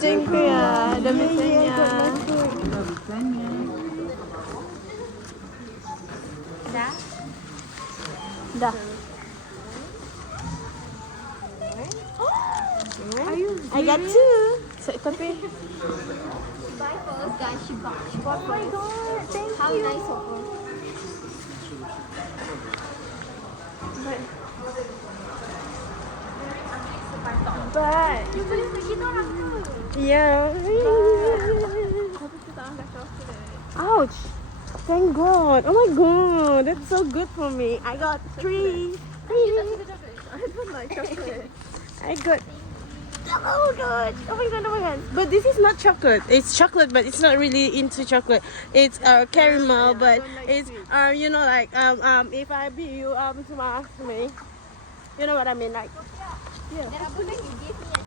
Dziękuję. Do widzenia. Da. I got two. So, tapi. Buy first, guys. She bought Oh my god, thank How you. nice of her. But You boleh pergi tu orang tu. yeah. Ouch. Thank God. Oh my God. That's so good for me. I got three. I don't like chocolate. I got oh god. Oh my god, oh my god. But this is not chocolate. It's chocolate, but it's not really into chocolate. It's caramel, but it's you know, like if I be you to ask me, you know what I mean, like Then apa lagi? Give me a